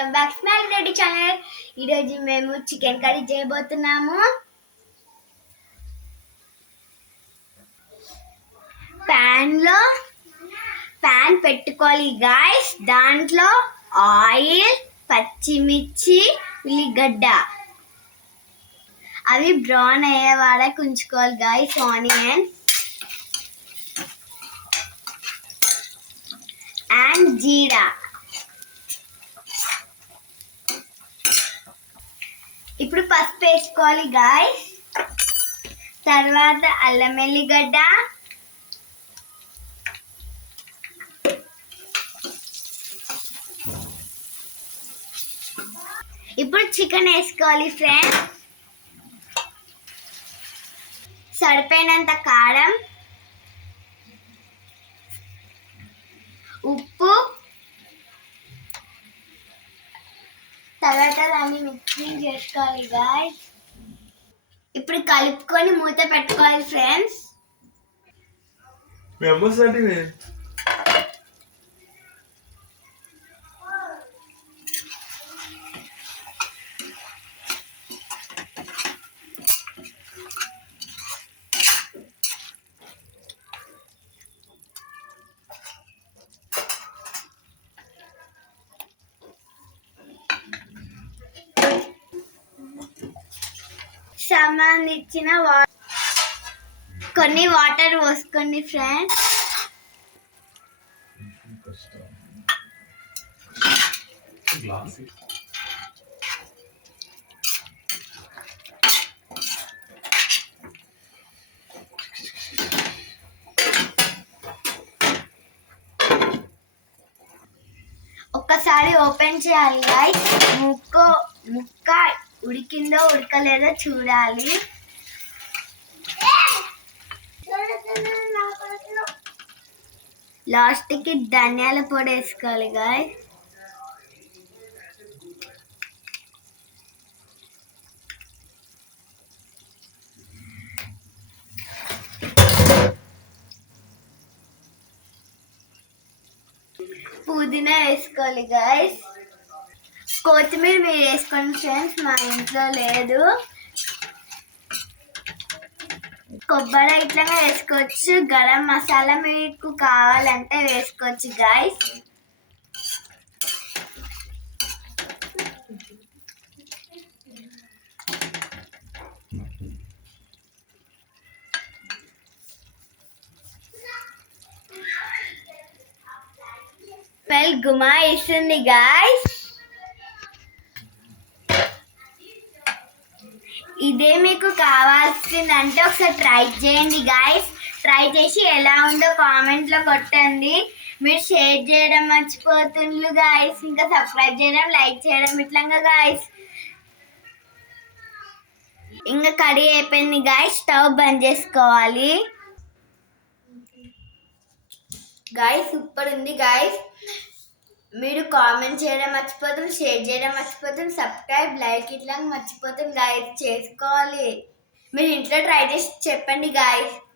Welcome back smile Reddy channel. ఈరోజు మేము chicken curry చేయబోతున్నాము. ప్యాన్ పెట్టుకోవాలి గాయ్స్. దాంట్లో ఆయిల్, పచ్చిమిర్చి, ఉల్లిగడ్డ అవి బ్రౌన్ అయ్యే వరకు ఉంచుకోవాలి గాయ్స్. ఆనియన్ అండ్ జీరా. ఇప్పుడు పసుపు వేసుకోవాలి గాయ్స్. తర్వాత అల్లం వెల్లిగడ్డ, ఇప్పుడు చికెన్ వేసుకోవాలి ఫ్రెండ్స్. సరిపోయినంత కారం, ఉప్పు, తర్వాత దాన్ని మిక్సింగ్ చేసుకోవాలి గాయ్స్. ఇప్పుడు కలుపుకొని మూత పెట్టుకోవాలి ఫ్రెండ్స్. సంబంధించిన కొన్ని వాటర్ పోసుకోండి ఫ్రెండ్స్. ఒక్కసారి ఓపెన్ చేయాలి గైస్. ముక్క ఉడికిందో ఉడకలేదో చూడాలి. లాస్ట్కి ధనియాల పొడి వేసుకోవాలి గాయ్స్. పుదీనా వేసుకోవాలి గాయ్స్. కొత్తిమీర మీరు వేసుకోండి ఫ్రెండ్స్, మా ఇంట్లో లేదు. కొబ్బరి ఇట్లా వేసుకోవచ్చు. గరం మసాలా మీకు కావాలంటే వేసుకోవచ్చు గాయ్స్. Smell గుమాయిస్తుంది guys. ఇదే మీకు కావాల్సిందంటే ఒకసారి ట్రై చేయండి గాయ్స్. ట్రై చేసి ఎలా ఉందో కామెంట్లో కొట్టండి. మీరు షేర్ చేయడం మర్చిపోతుండ్రు గాయ్స్. ఇంకా సబ్స్క్రైబ్ చేయడం, లైక్ చేయడం ఇట్లా గాయ్స్. ఇంకా కర్రీ అయిపోయింది గాయ్స్. స్టవ్ బంద్ చేసుకోవాలి గాయ్స్. సూపర్ ఉంది గాయ్స్. మీరు కామెంట్ చేయడం మర్చిపోతుంది, షేర్ చేయడం మర్చిపోతుంది, సబ్స్క్రైబ్, లైక్ ఇట్లా మర్చిపోతుంది గాయ్స్. చేసుకోవాలి. మీరు ఇంట్లో ట్రై చేసి చెప్పండి గాయ్స్.